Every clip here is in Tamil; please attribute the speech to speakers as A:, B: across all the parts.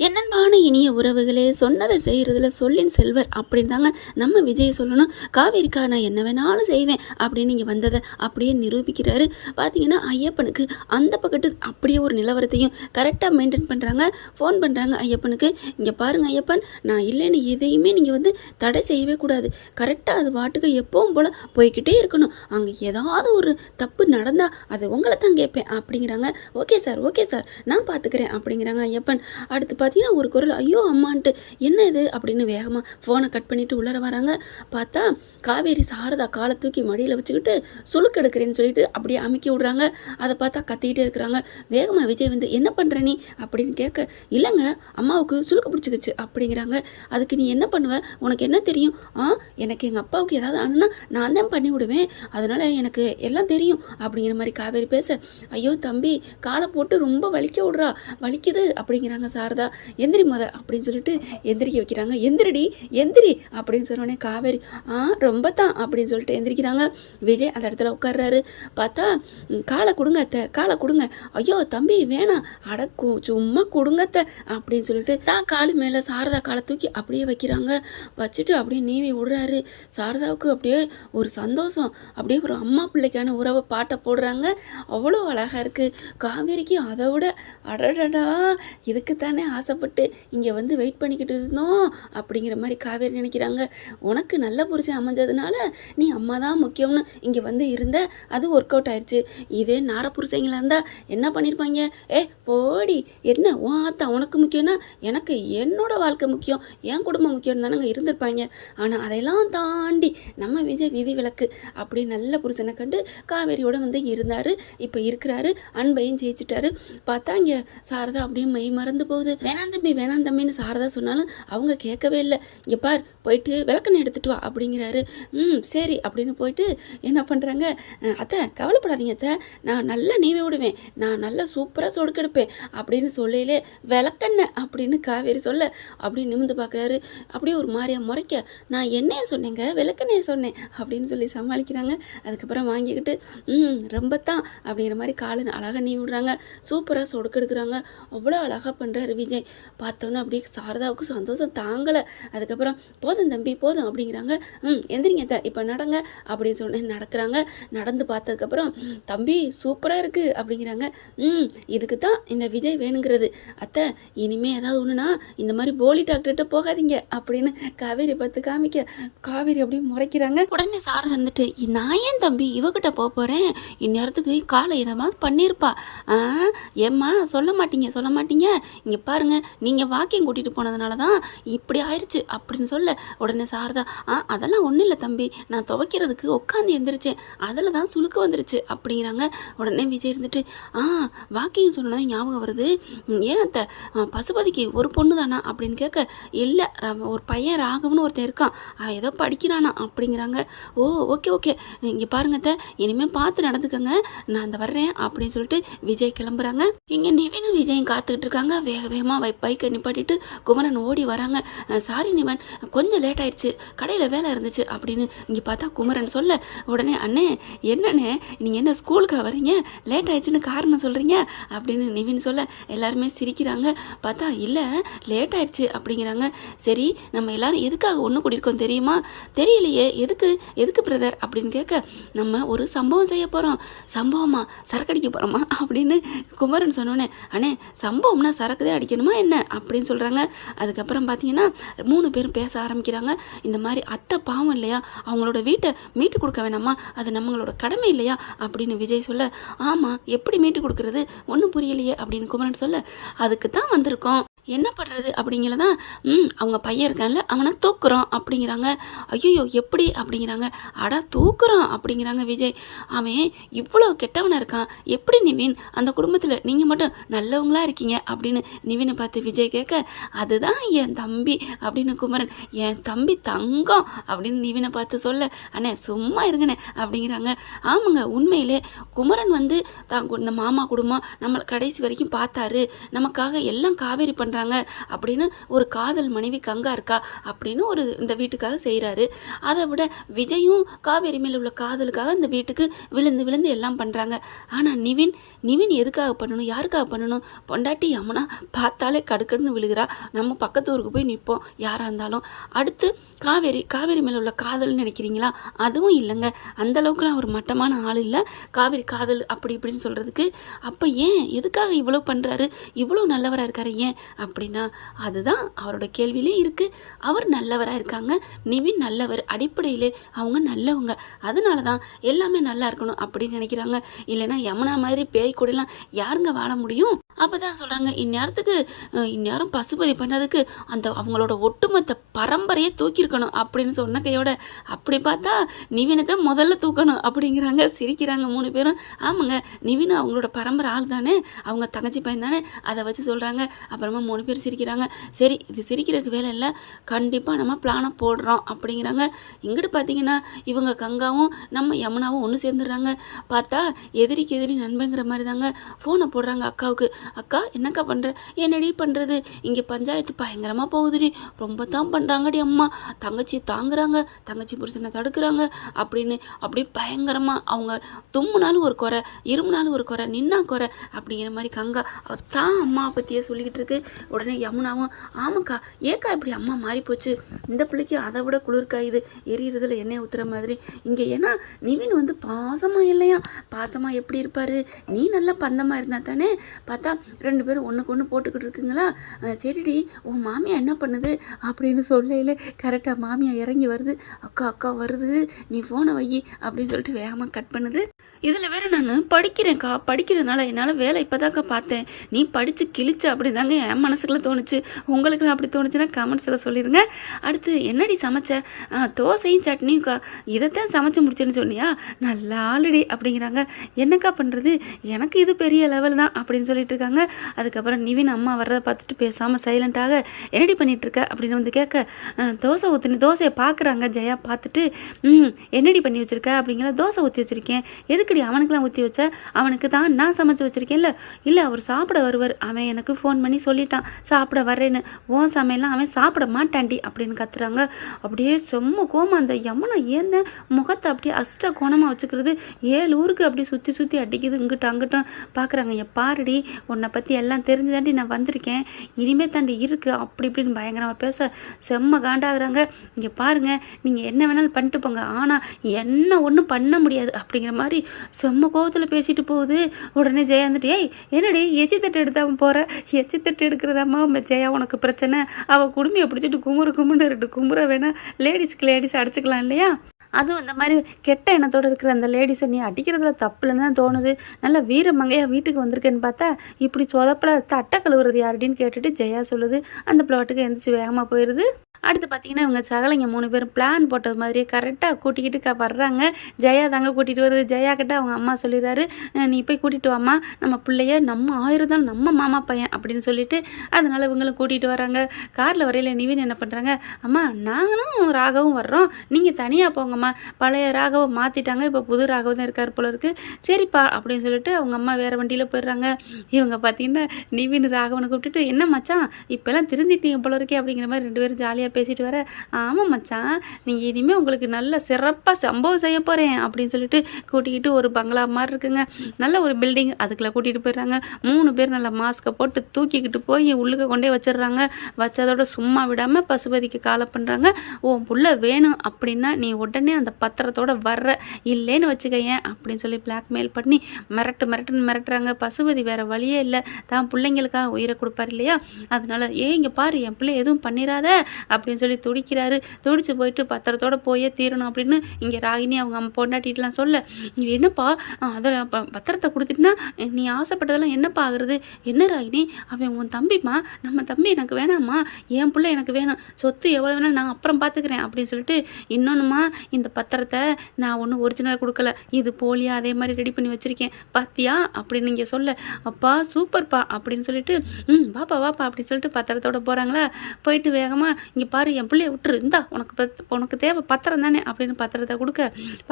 A: என்னன்பான இனிய உறவுகளே சொன்னதை செய்கிறதுல சொல்லின் செல்வர் அப்படின்னு தாங்க நம்ம விஜய் சொல்லணும். காவேரிக்கா நான் என்ன வேணாலும் செய்வேன் அப்படின்னு இங்கே வந்ததை அப்படியே நிரூபிக்கிறாரு. பார்த்தீங்கன்னா ஐயப்பனுக்கு அந்த பக்கத்து அப்படியே ஒரு நிலவரத்தையும் கரெக்டாக மெயின்டைன் பண்ணுறாங்க ஃபோன் பண்ணுறாங்க ஐயப்பனுக்கு. இங்கே பாருங்கள் ஐயப்பன் நான் இல்லைன்னு எதையுமே நீங்கள் வந்து தடை செய்யவே கூடாது. கரெக்டாக அது வாட்டுக்கு எப்பவும் போல் போய்கிட்டே இருக்கணும். அங்கே ஏதாவது ஒரு தப்பு நடந்தால் அது உங்களை தான் கேட்பேன் அப்படிங்கிறாங்க. ஓகே சார் ஓகே சார் நான் பார்த்துக்கிறேன் அப்படிங்கிறாங்க ஐயப்பன். அடுத்து பார்த்தீங்கன்னா ஒரு குரல் ஐயோ அம்மான்ட்டு என்ன இது? அப்படின்னு வேகமாக ஃபோனை கட் பண்ணிவிட்டு உள்ளர வராங்க. பார்த்தா காவேரி சாரதா காலை தூக்கி மடியில் வச்சுக்கிட்டு சுழுக்கெடுக்கிறேன்னு சொல்லிட்டு அப்படியே அமுக்கி விடுறாங்க. அதை பார்த்தா கத்திக்கிட்டே இருக்கிறாங்க. வேகமாக விஜய் வந்து என்ன பண்ணுற நீ? அப்படின்னு கேட்க இல்லைங்க அம்மாவுக்கு சுழுக்க பிடிச்சிக்கிச்சு. அப்படிங்கிறாங்க. அதுக்கு நீ என்ன பண்ணுவ? உனக்கு என்ன தெரியும்? ஆ எனக்கு எங்கள் அப்பாவுக்கு ஏதாவது ஆனால் நான் தான் பண்ணி விடுவேன். அதனால் எனக்கு எல்லாம் தெரியும். அப்படிங்கிற மாதிரி காவேரி பேச ஐயோ தம்பி காலை போட்டு ரொம்ப வலிக்க விட்றா. வலிக்குது. அப்படிங்கிறாங்க சாரதா. எந்திரி மொத அப்படின்னு சொல்லிட்டு எந்திரிக்க வைக்கிறாங்க. எந்திரிடி எந்திரி அப்படின்னு சொன்னோடனே காவேரி ஆ ரொம்ப தான் அப்படின்னு சொல்லிட்டு எந்திரிக்கிறாங்க. விஜய் அந்த இடத்துல உட்கார்றாரு. பார்த்தா காலை கொடுங்க அத்தை காலை கொடுங்க. ஐயோ தம்பி வேணாம். அடக்கு சும்மா கொடுங்க அத்தை அப்படின்னு சொல்லிட்டு தான் காலு மேலே சாரதா காலை தூக்கி அப்படியே வைக்கிறாங்க. வச்சுட்டு அப்படியே நீவி விடுறாரு. சாரதாவுக்கு அப்படியே ஒரு சந்தோஷம். அப்படியே ஒரு அம்மா பிள்ளைக்கான உறவை பாட்டை போடுறாங்க. அவ்வளோ அழகாக இருக்குது காவேரிக்கு அதை விட அடடடா இதுக்கு தானே ஆசைப்பட்டு இங்கே வந்து வெயிட் பண்ணிக்கிட்டு இருந்தோம் அப்படிங்கிற மாதிரி காவேரி நினைக்கிறாங்க. உனக்கு நல்ல புருஷன் அமைஞ்சதுனால நீ அம்மா தான் முக்கியம்னு இங்கே வந்து இருந்த அது ஒர்க் அவுட் ஆயிடுச்சு இதே நார புருஷங்களா இருந்தால் என்ன பண்ணியிருப்பாங்க ஏ போடி என்ன உன் ஆத்தா உனக்கு முக்கியம்னா எனக்கு என்னோட வாழ்க்கை முக்கியம் என் குடும்பம் முக்கியம் தானங்க இருந்திருப்பாங்க. ஆனால் அதையெல்லாம் தாண்டி நம்ம விஜய் விதி விளக்கு அப்படி நல்ல புருஷனை கண்டு காவேரியோட வந்து இருந்தார். இப்போ இருக்கிறாரு அன்பையும் ஜெயிச்சிட்டாரு. பார்த்தா இங்கே சாரதா அப்படியே மெய் மறந்து போகுது. வேணாம் தம்பி வேணாம் தம்பின்னு சாரதா சொன்னாலும் அவங்க கேட்கவே இல்லை. இங்கே பார் போயிட்டு விளக்கணை எடுத்துட்டு வா அப்படிங்கிறாரு. ம் சரி அப்படின்னு போயிட்டு என்ன பண்ணுறாங்க அத்தை கவலைப்படாதீங்க அத்தை. நான் நல்லா நீவி விடுவேன். நான் நல்லா சூப்பராக சொடுக்கெடுப்பேன் அப்படின்னு சொல்லையிலே விளக்கண்ணை அப்படின்னு காவேரி சொல்ல அப்படி நிமிந்து பார்க்குறாரு அப்படியே ஒரு மாதிரியா முறைக்க நான் என்னைய சொன்னேங்க? விளக்கண்ணைய சொன்னேன் அப்படின்னு சொல்லி சமாளிக்கிறாங்க. அதுக்கப்புறம் வாங்கிக்கிட்டு ம் ரொம்ப தான் அப்படிங்கிற மாதிரி காலை அழகாக நீவி விடுறாங்க. சூப்பராக சொடுக்கெடுக்கிறாங்க அவ்வளோ அழகாக பண்ணுறாரு விஜய். பார்த்தோன்னே அப்படியே சாரதாவுக்கு சந்தோஷம் தாங்கலை. அதுக்கப்புறம் போதும் தம்பி போதும் அப்படிங்கிறாங்க. ம் எந்திரிங்க அத்தை இப்போ நடங்க அப்படின்னு சொன்ன நடக்கிறாங்க. நடந்து பார்த்ததுக்கப்புறம் தம்பி சூப்பராக இருக்குது அப்படிங்கிறாங்க. ம் இதுக்கு தான் இந்த விஜய் வேணுங்கிறது. அத்தை இனிமேல் ஏதாவது ஒன்றுனா இந்த மாதிரி போலி டாக்டர்கிட்ட போகாதீங்க அப்படின்னு காவேரி பார்த்து காமிக்க காவேரி அப்படியே முறைக்கிறாங்க. உடனே சாரதா இருந்துட்டு நான் ஏன் தம்பி இவகிட்ட போக போகிறேன் இந்நேரத்துக்கு காலை இடமா பண்ணியிருப்பா ஆ ஏம்மா சொல்ல மாட்டீங்க சொல்ல மாட்டீங்க. இங்கே பாருங்க நீங்கள் வாக்கியம் கூட்டிகிட்டு போனதுனால தான் இப்படி ஆயிடுச்சு அப்படின்னு சொல்ல உடனே சாரதா ஆ அதெல்லாம் ஒன்றும் இல்லை தம்பி. நான் துவைக்கிறதுக்கு உட்காந்து எந்திரிச்சேன். அதில் தான் சுளுக்கு வந்துருச்சு. அப்படிங்கிறாங்க. உடனே விஜய் இருந்துட்டு ஆ வாக்கியம் சொன்னதான் ஞாபகம் வருது. ஏன் அத்தை? பசுபதிக்கு ஒரு பொண்ணு தானா அப்படின்னு கேட்க இல்லை ஒரு பையன் ராகவன்னு ஒருத்தன் இருக்கான். அவன் ஏதோ படிக்கிறானா? அப்படிங்கிறாங்க. ஓ ஓகே ஓகே. இங்கே பாருங்க அத்தை. இனிமேல் பார்த்து நடந்துக்கங்க. நான் அந்த வர்றேன். அப்படின்னு சொல்லிட்டு விஜய் கிளம்புறாங்க. இங்கே நிவினும் விஜயும் காத்துக்கிட்டு இருக்காங்க. வேக வேகமாக வை பைக்கை நிப்பாட்டிட்டு குமரன் ஓடி வராங்க. சாரி நிவன் கொஞ்சம் லேட் ஆயிடுச்சு. கடையில் வேலை இருந்துச்சு அப்படின்னு இங்கே பார்த்தா குமரன் சொல்ல உடனே அண்ணே என்னண்ணே நீங்கள் என்ன ஸ்கூலுக்கு வரீங்க லேட் ஆயிடுச்சுன்னு காரணம் சொல்கிறீங்க அப்படின்னு நிவின் சொல்ல எல்லாருமே சிரிக்கிறாங்க. பார்த்தா இல்லை லேட் ஆயிடுச்சு அப்படிங்கிறாங்க. சரி நம்ம எல்லாரும் எதுக்காக ஒன்று கூடியிருக்கோம் தெரியுமா? தெரியலையே எதுக்கு எதுக்கு பிரதர் அப்படின்னு கேட்க நம்ம ஒரு சம்பவம் செய்ய போகிறோம் சம்பவமா? சரக்கு அடிக்க போகிறோமா அப்படின்னு குமரன் சொன்னோன்னே அண்ணே சம்பவம்னா சரக்கு தான் அடிக்கணும்? என்ன அப்படின்னு சொல்கிறாங்க அதுக்கப்புறம் பார்த்தீங்கன்னா மூணு பேரும் பேச ஆரம்பிக்கிறாங்க. இந்த மாதிரி அத்தை பாவம் இல்லையா? அவங்களோட வீட்டை மீட்டு கொடுக்க வேணாமா? அது நம்மளோட கடமை இல்லையா? அப்படின்னு விஜய் சொல்ல ஆமாம் எப்படி மீட்டு கொடுக்குறது? ஒன்றும் புரியலையே அப்படின்னு குமரன் சொல்ல அதுக்கு தான் வந்திருக்கோம். என்ன பண்ணுறது அப்படிங்கிறதான் ம் அவங்க பையன் இருக்கான்ல அவனை தூக்குறோம் அப்படிங்கிறாங்க. ஐயோ எப்படி? அப்படிங்கிறாங்க. அடா தூக்குறோம் அப்படிங்கிறாங்க விஜய். அவன் இவ்வளோ கெட்டவனாக இருக்கான். எப்படி நிவின் அந்த குடும்பத்தில் நீங்கள் மட்டும் நல்லவங்களா இருக்கீங்க? அப்படின்னு நிவினை பார்த்து விஜய் கேட்க அதுதான் என் தம்பி அப்படின்னு குமரன். என் தம்பி தங்கம் அப்படின்னு நிவினை பார்த்து சொல்ல அண்ணே சும்மா இருங்கண்ணே அப்படிங்கிறாங்க. ஆமாங்க உண்மையிலே குமரன் வந்து தான் கு- இந்த மாமா குடும்பம் நம்மளை கடைசி வரைக்கும் பார்த்தாரு. நமக்காக எல்லாம் காவேரி பண்ணுற பண்ணுறாங்க அப்படின்னு ஒரு காதல் மனைவி கங்கா இருக்கா அப்படின்னு ஒரு இந்த வீட்டுக்காக செய்கிறாரு அதை விட விஜயும் காவேரி மேலே உள்ள காதலுக்காக இந்த வீட்டுக்கு விழுந்து விழுந்து எல்லாம் பண்ணுறாங்க ஆனால் நிவின் நிவின் எதுக்காக பண்ணணும் யாருக்காக பண்ணணும்? பொண்டாட்டி அம்மனா பார்த்தாலே கடுக்கடுன்னு விழுகிறா. நம்ம பக்கத்து ஊருக்கு போய் நிற்போம் யாராக இருந்தாலும். அடுத்து காவேரி காவேரி மேலே உள்ள காதல்னு நினைக்கிறீங்களா? அதுவும் இல்லைங்க. அந்த அளவுக்குலாம் ஒரு மட்டமான ஆள் இல்லை. காவேரி காதல் அப்படி இப்படின்னு சொல்கிறதுக்கு அப்போ ஏன்? எதுக்காக இவ்வளோ பண்ணுறாரு இவ்வளோ நல்லவராக இருக்காரு ஏன்? அப்படின்னா அதுதான் அவரோட கேள்வியிலே இருக்குது அவர் நல்லவராக இருக்காங்க. நிவின் நல்லவர். அடிப்படையிலே அவங்க நல்லவங்க. அதனால தான் எல்லாமே நல்லா இருக்கணும் அப்படின்னு நினைக்கிறாங்க. இல்லைன்னா யமுனா மாதிரி பேய் கூடலாம் யாருங்க வாழ முடியும்? அப்போ தான் சொல்கிறாங்க இந்நேரத்துக்கு இந்நேரம் பசுபதி பண்ணதுக்கு அந்த அவங்களோட ஒட்டுமொத்த பரம்பரையே தூக்கியிருக்கணும் அப்படின்னு சொன்ன கையோட அப்படி பார்த்தா நிவினை முதல்ல தூக்கணும் அப்படிங்கிறாங்க. சிரிக்கிறாங்க மூணு பேரும். ஆமாங்க நிவின் அவங்களோட பரம்பரை ஆள் தானே அவங்க தங்கச்சி பையன் தானே அதை வச்சு சொல்கிறாங்க அப்புறமா மூணு பேர் சிரிக்கிறாங்க. சரி இது சிரிக்கிறதுக்கு வேலை இல்லை. கண்டிப்பாக நம்ம பிளானை போடுறோம் அப்படிங்கிறாங்க. இங்கிட்டு பார்த்தீங்கன்னா இவங்க கங்காவும் நம்ம யமுனாவும் ஒன்று சேர்ந்துடுறாங்க. பார்த்தா எதிரிக்கு எதிரி நண்பங்கிற மாதிரி தாங்க ஃபோனை போடுறாங்க அக்காவுக்கு. அக்கா என்னக்கா பண்ணுற என்னடி பண்ணுறது இங்கே பஞ்சாயத்து பயங்கரமாக போகுதுடி. ரொம்ப தான் பண்ணுறாங்கடி அம்மா. தங்கச்சி தாங்குறாங்க. தங்கச்சி புருஷனை தடுக்கிறாங்க. அப்படின்னு அப்படியே பயங்கரமாக அவங்க தும்முனாலும் ஒரு குறை இருமுனாலும் ஒரு குறை நின்னா குறை அப்படிங்கிற மாதிரி கங்கா தான் அம்மா பற்றியே சொல்லிக்கிட்டு இருக்கு. உடனே யமுனாவும் ஆமாக்கா ஏக்கா இப்படி அம்மா மாறி போச்சு இந்த பிள்ளைக்கு அதை விட குளிர்காயுது எரியறதுல எண்ணெய் ஊற்றுற மாதிரி. இங்கே ஏன்னா நிவின் வந்து பாசமாக இல்லையா? பாசமாக எப்படி இருப்பார்? நீ நல்லா பந்தமாக இருந்தா தானே? பார்த்தா ரெண்டு பேரும் ஒன்றுக்கு ஒன்று போட்டுக்கிட்டு இருக்குங்களா? சரிடி உன் மாமியா என்ன பண்ணுது? அப்படின்னு சொல்லையில கரெக்டாக மாமியா இறங்கி வருது. அக்கா அக்கா வருது. நீ ஃபோனை வை அப்படின்னு சொல்லிட்டு வேகமாக கட் பண்ணுது. இதில் வேற நான் படிக்கிறேன்க்கா. படிக்கிறதுனால என்னால் வேலை இப்போதாக்கா பார்த்தேன். நீ படித்து கிழிச்ச அப்படி தாங்க ஏமன மனசுக்குள்ளே தோணுச்சு. உங்களுக்கு அப்படி தோணுச்சுன்னா கமெண்ட்ஸில் சொல்லிடுங்க அடுத்து என்னடி சமைச்ச? ஆ, தோசையும் சட்னியும்க்கா இதைத்தான் சமைச்சு முடிச்சேன்னு சொன்னியா? நல்லா ஆல்ரெடி அப்படிங்கிறாங்க. என்னக்கா பண்ணுறது எனக்கு இது பெரிய லெவல் தான் அப்படின்னு சொல்லிட்டு இருக்காங்க அதுக்கப்புறம் நிவின் அம்மா வர்றதை பார்த்துட்டு பேசாமல் சைலண்ட்டாக என்னடி பண்ணிகிட்ருக்க அப்படின்னு வந்து கேட்க தோசை ஊற்றினு தோசையை பார்க்குறாங்க ஜெயா பார்த்துட்டு என்னடி பண்ணி வச்சுருக்க அப்படிங்கிற தோசை ஊற்றி வச்சுருக்கேன். எதுக்குடி அவனுக்குலாம் ஊற்றி வச்ச? அவனுக்கு தான் நான் சமைச்சு இல்லை இல்லை அவர் சாப்பிட வருவார். அவன் எனக்கு ஃபோன் பண்ணி சொல்லிட்டான். சாப்பிட வரேன்னு ஓன் சமையல்லாம் அவன் சாப்பிட மாட்டான்டி அப்படின்னு கத்துறாங்க. அப்படியே செம்ம கோமா அந்த யமுனா ஏந்த முகத்தை அப்படியே அஷ்ட கோணமாக வச்சுக்கிறது. ஏழு ஊருக்கு அப்படியே சுற்றி சுற்றி அடிக்குது இங்கிட்டும் அங்கிட்டும். பார்க்குறாங்க என் பாருடி உன்னை பற்றி எல்லாம் தெரிஞ்சு தாண்டி நான் வந்திருக்கேன். இனிமே தாண்டி இருக்கு. அப்படி இப்படின்னு பயங்கரமாக பேச செம்ம காண்டாகிறாங்க. இங்கே பாருங்க நீங்கள் என்ன வேணாலும் பண்ணிட்டு போங்க. ஆனால் என்ன ஒன்றும் பண்ண முடியாது. அப்படிங்கிற மாதிரி செம்ம கோவத்தில் பேசிட்டு போகுது. உடனே ஜெயா வந்துட்டு ஏய் என்னடி எச்சி தட்டு எடுத்தாமல் போகிற எச்சி தட்டு எடுக்க இருக்கிறதாம்மா ஜெயா உனக்கு பிரச்சனை. அவள் குடுமையை பிடிச்சிட்டு குமுறு கும்புன்னு ரெண்டு கும்புற வேணா லேடிஸ்க்கு லேடிஸ் அடிச்சுக்கலாம் இல்லையா? அதுவும் இந்த மாதிரி கெட்ட எண்ணத்தோடு இருக்கிற அந்த லேடிஸை நீ அடிக்கிறதுல தப்புலன்னு தான் தோணுது. நல்ல வீர மங்கையாக வீட்டுக்கு வந்திருக்கேன்னு பார்த்தா இப்படி சொதப்பில் தட்டை கழுவுறது யாருடின்னு கேட்டுட்டு ஜெயா சொல்லுது. அந்த பிளாட்டுக்கு எந்திரிச்சு வேகமாக போயிடுது அடுத்து பார்த்தீங்கன்னா இவங்க சகலைங்க மூணு பேரும் பிளான் போட்டது மாதிரியே கரெக்டாக கூட்டிக்கிட்டு வர்றாங்க. ஜெயா தாங்க கூட்டிகிட்டு வருது. ஜெயா கிட்ட அவங்க அம்மா சொல்லிடுறாரு நீ போய் கூட்டிகிட்டு வாம்மா. நம்ம பிள்ளைய நம்ம ஆயிரம் தான் நம்ம மாமா பையன் அப்படின்னு சொல்லிட்டு அதனால் இவங்களும் கூட்டிகிட்டு வராங்க. காரில் வரையில நிவின் என்ன பண்ணுறாங்க அம்மா நாங்களும் ராகவும் வர்றோம். நீங்கள் தனியாக போங்கம்மா. பழைய ராகவை மாற்றிட்டாங்க இப்போ புது ராகவ் தான் இருக்கார் போல இருக்குது சரிப்பா அப்படின்னு சொல்லிட்டு அவங்க அம்மா வேறு வண்டியில் போயிடுறாங்க. இவங்க பார்த்தீங்கன்னா நிவின் ராகவனை கூப்பிட்டுட்டு என்ன மச்சான் இப்போல்லாம் திருந்திட்டீங்க போல இருக்கே அப்படிங்கிற மாதிரி ரெண்டு பேரும் ஜாலியாக பேசிட்டு வர ஆமாம் மச்சான் நீ இனிமேல் உங்களுக்கு நல்ல சிறப்பாக சம்பவம் செய்ய போகிறேன் அப்படின்னு சொல்லிட்டு கூட்டிக்கிட்டு ஒரு பங்களா மாதிரி இருக்குங்க. நல்ல ஒரு பில்டிங் அதுக்குள்ளே கூட்டிகிட்டு போயிடுறாங்க. மூணு பேர் நல்ல மாஸ்க்கை போட்டு தூக்கிக்கிட்டு போய் உள்ளுக்க கொண்டே வச்சிடுறாங்க. வச்சதோட சும்மா விடாமல் பசுபதிக்கு காலை பண்ணுறாங்க உன் புள்ள வேணும் அப்படின்னா நீ உடனே அந்த பத்திரத்தோட வர்ற இல்லைன்னு வச்சுக்கையன் அப்படின்னு சொல்லி பிளாக்மெயில் பண்ணி மிரட்டு மிரட்டுன்னு மிரட்டுறாங்க. பசுபதி வேறு வழியே இல்லை. தான் பிள்ளைங்களுக்காக உயிரை கொடுப்பார் இல்லையா? அதனால ஏ இங்கே பாரு என் பிள்ளை எதுவும் பண்ணிடாத அப்படின்னு சொல்லி துடிக்கிறாரு. துடிச்சு போயிட்டு பத்திரத்தோட போயே தீரணும் அப்படின்னு இங்கே ராகினி அவங்க அம்மா பொண்டாட்டிட்டுலாம் சொல்ல நீ என்னப்பா அதை பத்திரத்தை கொடுத்துட்டுனா நீ ஆசைப்பட்டதெல்லாம் என்னப்பா ஆகுறது? என்ன ராகினி? அவன் உன் தம்பிம்மா? நம்ம தம்பி எனக்கு வேணாம்மா? என் பிள்ளை எனக்கு வேணும். சொத்து எவ்வளோ வேணால் நான் அப்புறம் பார்த்துக்கிறேன் அப்படின்னு சொல்லிட்டு இன்னொன்றுமா இந்த பத்திரத்தை நான் ஒன்றும் ஒரிஜினல் கொடுக்கல. இது போலியா அதே மாதிரி ரெடி பண்ணி வச்சுருக்கேன். பாத்தியா? அப்படின்னு நீங்கள் சொல்ல அப்பா சூப்பர்ப்பா அப்படின்னு சொல்லிட்டு ம் வாப்பா வாப்பா. அப்படின்னு சொல்லிட்டு பத்திரத்தோட போகிறாங்களா போயிட்டு வேகமாக இங்கே பாரு என் பிள்ளைய விட்டுரு. இந்தா உனக்கு பத் உனக்கு தேவை பத்திரம் தானே அப்படின்னு பத்திரத்தை கொடுக்க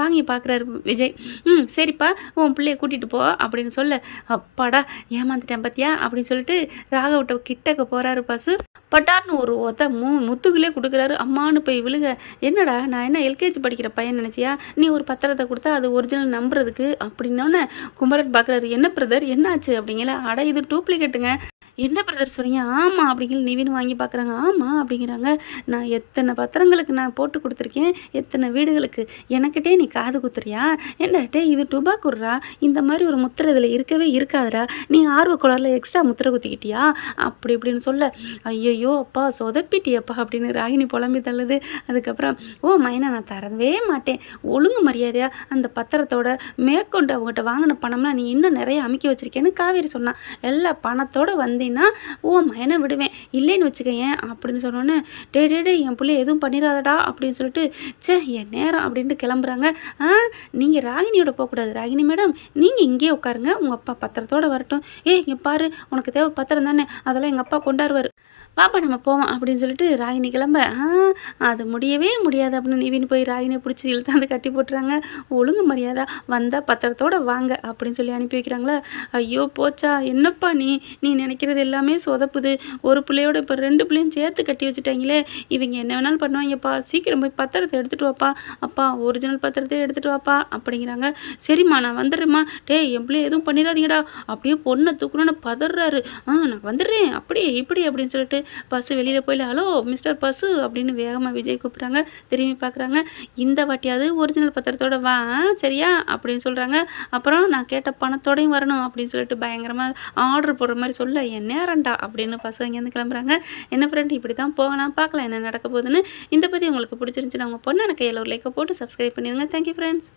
A: வாங்கி பார்க்குறாரு விஜய். ம் சரிப்பா உன் பிள்ளைய கூட்டிகிட்டு போ அப்படின்னு சொல்ல அப்பாடா ஏமாந்துட்டேன் பத்தியா? அப்படின்னு சொல்லிட்டு ராகவட்ட கிட்டக்க போகிறாரு பசு. பட்டார்னு ஒரு ஒத்த மூ முத்துகளே கொடுக்குறாரு. அம்மான்னு போய் விழுக. என்னடா நான் என்ன எல்கேஜி படிக்கிற பையன் நினச்சியா? நீ ஒரு பத்திரத்தை கொடுத்தா அது ஒரிஜினல் நம்புறதுக்கு அப்படின்னோடனே குமரன் பார்க்குறாரு என்ன பிரதர் என்னாச்சு? அப்படிங்களா அட இது டூப்ளிகேட்டுங்க என்ன பிரதர் சொன்னீங்க? ஆமாம் அப்படிங்கிற நிவின் வாங்கி பார்க்குறாங்க ஆமாம் அப்படிங்கிறாங்க. நான் எத்தனை பத்திரங்களுக்கு நான் போட்டு கொடுத்துருக்கேன். எத்தனை வீடுகளுக்கு? எனக்கிட்டே நீ காது குத்துறியா? என்னட்டே இது டுபா குடுறா இந்த மாதிரி ஒரு முத்திரை இதில் இருக்கவே இருக்காதுடா. நீ ஆர்வ குளரில் எக்ஸ்ட்ரா முத்திரை குத்திக்கிட்டியா? அப்படி இப்படின்னு சொல்ல ஐயோ அப்பா சொதப்பிட்டியப்பா அப்படின்னு ராகினி புலம்பி தள்ளுது. அதுக்கப்புறம் ஓ மைனா நான் தரவே மாட்டேன். ஒழுங்கு மரியாதையாக அந்த பத்திரத்தோட மேற்கொண்டு அவங்ககிட்ட வாங்கின பணம்லாம் நீ இன்னும் நிறைய அமைக்க வச்சிருக்கேன்னு காவேரி சொன்னான். எல்லா வந்து அப்படின்னா ஓ மயனை விடுவேன். இல்லைன்னு வச்சுக்கேன் அப்படின்னு சொன்னோன்னே டே டே டே என் பிள்ளை எதுவும் பண்ணிடாதடா அப்படின்னு சொல்லிட்டு ச்சே என் நேரம் அப்படின்ட்டு கிளம்புறாங்க. ஆ நீங்கள் ராகினியோட போகக்கூடாது. ராகினி மேடம் நீங்கள் இங்கேயே உட்காருங்க. உங்கள் அப்பா பத்திரத்தோட வரட்டும். ஏ இங்கே பாரு உனக்கு தேவை பத்திரம் தானே. அதெல்லாம் எங்கள் அப்பா கொண்டாடுவார். வாப்பா நம்ம போவோம் அப்படின்னு சொல்லிட்டு ராகினி கிளம்ப. ஆ அது முடியவே முடியாது அப்படின்னு நிவின் போய் ராகினியை பிடிச்சி இழுத்தாந்து கட்டி போட்டுறாங்க. ஒழுங்கு மரியாதை வந்தால் பத்திரத்தோட வாங்க அப்படின்னு சொல்லி அனுப்பி வைக்கிறாங்களா? ஐயோ போச்சா என்னப்பா நீ? நீ நினைக்கிறது எல்லாமே சொதப்புது. ஒரு பிள்ளையோட இப்போ ரெண்டு பிள்ளையும் சேர்த்து கட்டி வச்சுட்டாங்களே. இவங்க என்ன வேணாலும் பண்ணுவாங்கப்பா. சீக்கிரம் போய் பத்திரத்தை எடுத்துகிட்டு வாப்பா. அப்பா ஒரிஜினல் பத்திரத்தை எடுத்துகிட்டு வாப்பா அப்படிங்கிறாங்க. சரிம்மா நான் வந்துடுறேம்மா. டேய் என் பிள்ளை எதுவும் பண்ணிடாதீங்கடா. அப்படியே பொண்ணை தூக்கணும்னு பதறாரு. ஆ நான் வந்துடுறேன். அப்படி இப்படி அப்படின்னு சொல்லிட்டு பஸ்ஸு வெளியில் போயில ஹலோ மிஸ்டர் பஸ்ஸு அப்படின்னு வேகமாக விஜய் கூப்பிட்றாங்க. திரும்பி பார்க்குறாங்க இந்த வாட்டியாவது ஒரிஜினல் பத்திரத்தோட வா சரியா? அப்படின்னு சொல்கிறாங்க அப்புறம் நான் கேட்ட பணத்தோடையும் வரணும் அப்படின்னு சொல்லிட்டு பயங்கரமாக ஆர்டர் போடுற மாதிரி சொல்ல என் நேரண்டா அப்படின்னு பசங்க இங்கேருந்து கிளம்புறாங்க. என்ன ஃப்ரெண்ட் இப்படி தான் போகலாம் பார்க்கலாம் என்ன நடக்க போகுதுன்னு. இந்த பற்றி உங்களுக்கு பிடிச்சிருந்துச்சுன்னா உங்கள் பொண்ணு எனக்கு கையில் ஒரு லைக்கை போட்டு சப்ஸ்கிரைப் பண்ணிடுங்க. Thank you friends